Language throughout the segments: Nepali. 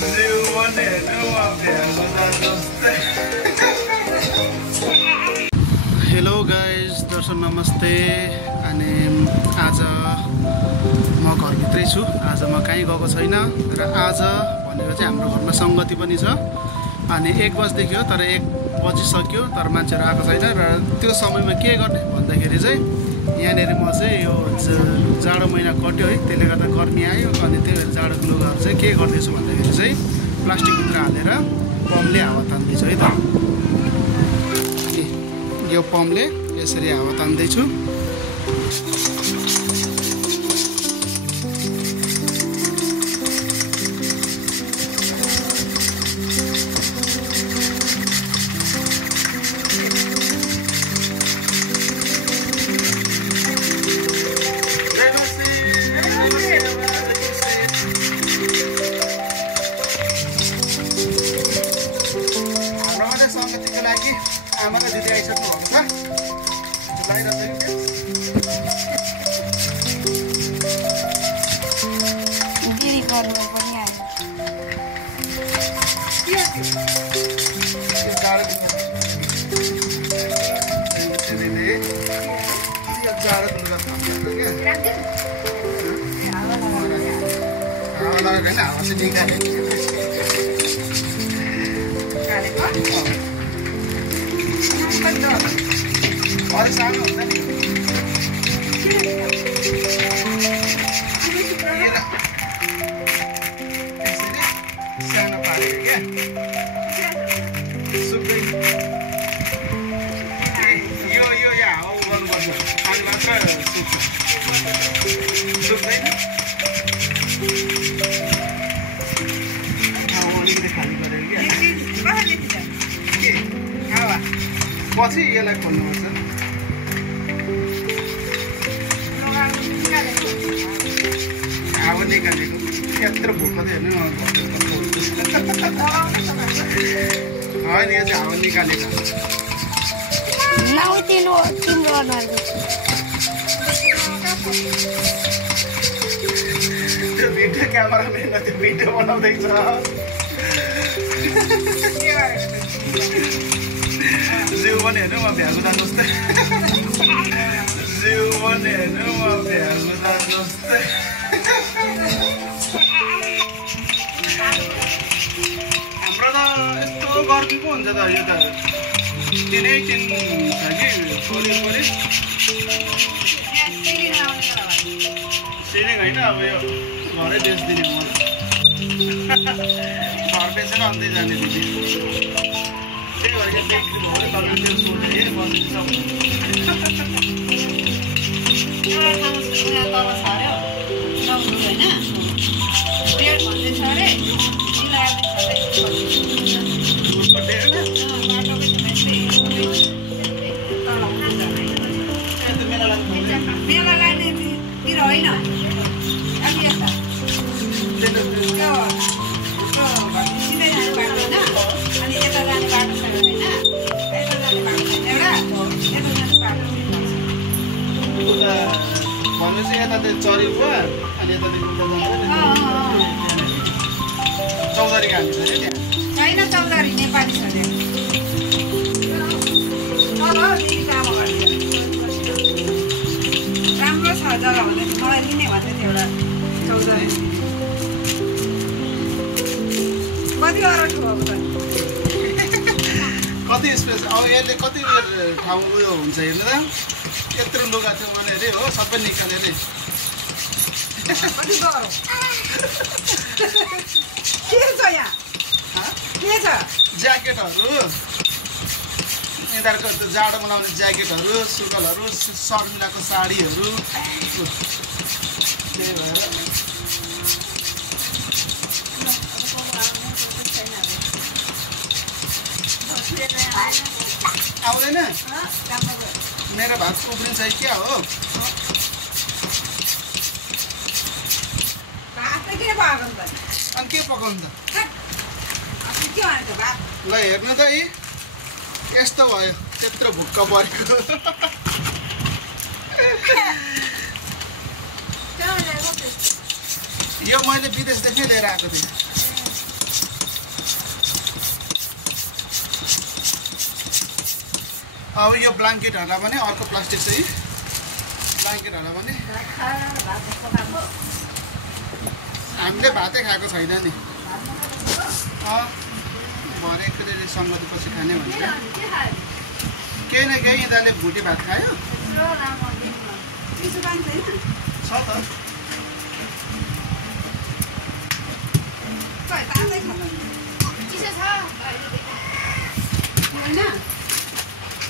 हेलो गाइज, दर्शक नमस्ते। अनि आज म घरभित्रै छु। आज म कहीँ गएको छैन र आज भनेको चाहिँ हाम्रो घरमा सङ्गति पनि छ। अनि 1 बजेदेखि हो, तर 1 बजिसक्यो तर मान्छेहरू आएको छैन। र त्यो समयमा के गर्ने भन्दाखेरि चाहिँ यहाँनिर म चाहिँ यो जाडो महिना कट्यो है, त्यसले गर्दा गर्मी आयो। अनि त्यो जाडोको लुगाहरू चाहिँ के गर्दैछु भन्दाखेरि चाहिँ प्लास्टिकभित्र हालेर पम्पले हावा तान्दैछु है त। यो पम्पले यसरी हावा तान्दैछु। आमा र दिदी आइसक्नु भएको छ। बाहिर चाहिँ दिदी गर्नु पनि आयो। हावा चाहिँ निकालेको अलिक सानो हुन्छ नि। सानो पारेको क्या सुक्दैन। यो यहाँ हावा गर्नुपर्छ, अनि मात्र सुक्छ, सुक्दैन। अलिकति खाली गरेको क्या के हावा पछि यसलाई खोल्नुपर्छ। हावा निकालेको यत्रो भोको थियो हेर्नु होइन, यो चाहिँ हावा निकालेको। त्यो भिडियो क्यामेराम्यानले त्यो भिडियो बनाउँदैछ। जिउ पनि हेर्नु म भ्याएको जानु जस्तै, जिउ पनि हेर्नु म भ्याएको जानु जस्तै। हाम्रो त यस्तो गर्मी पो हुन्छ त। यो त तिनै दिन छ कि पऱ्यो सिलिङ होइन, अब यो घरै बेच्दिने म घर बेचेर अन्दै जाने दिदी। त्यही भएर बिक्री भयो भने तपाईँ त्यो सोधेँ बसिन्छ भनेपछि यता त्यो चरी भयो। अनि यतादेखि उता जान्छ चौधरी खान्छ अरे त्यहाँ छैन। चौधरी नेपाली छ राम्रो छ जग्गा भन्दै मलाई लिने भन्दै थियो एउटा चौधरी। कति अरठ भएको त, कति स्पेस। अब यसले कति ठाउँ उयो हुन्छ हेर्नु त। यत्रो लुगा थियो भने अरे हो सबै निकालेर के छ यहाँ, के छ ज्याकेटहरू, यिनीहरूको त्यो जाडोमा लाउने ज्याकेटहरू, सुकलहरू, शर्मिलाको साडीहरू। त्यही भएर आउँदैन। मेरो भात उब्रिन्छ क्या हो। अनि के पकाउनु त? ल हेर्नु त यी यस्तो भयो, त्यत्रो भुक्क परेको। यो मैले विदेशदेखि लिएर आएको थिएँ। अब यो ब्ल्याङ्केटहरूलाई पनि अर्को प्लास्टिक चाहिँ ब्ल्याङ्केटहरूलाई पनि हामीले भातै खाएको छैन नि भरे एकचोटि सङ्गतिपछि खाने भन्छ केही न केही यिनीहरूले भुटी भात खायो छ त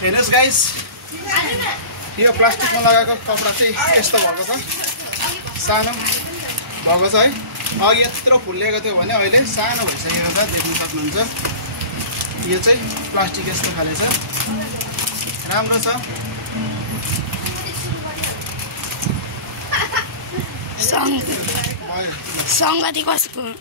हेर्नुहोस् गाइस यो प्लास्टिकमा लगाएको कपडा चाहिँ यस्तो भएको छ सानो भएको छ है अघि यत्रो फुलिएको थियो भने अहिले सानो भइसकेको छ देख्न सक्नुहुन्छ यो चाहिँ प्लास्टिक यस्तो खाले छ राम्रो छ सङ्गति कस्तो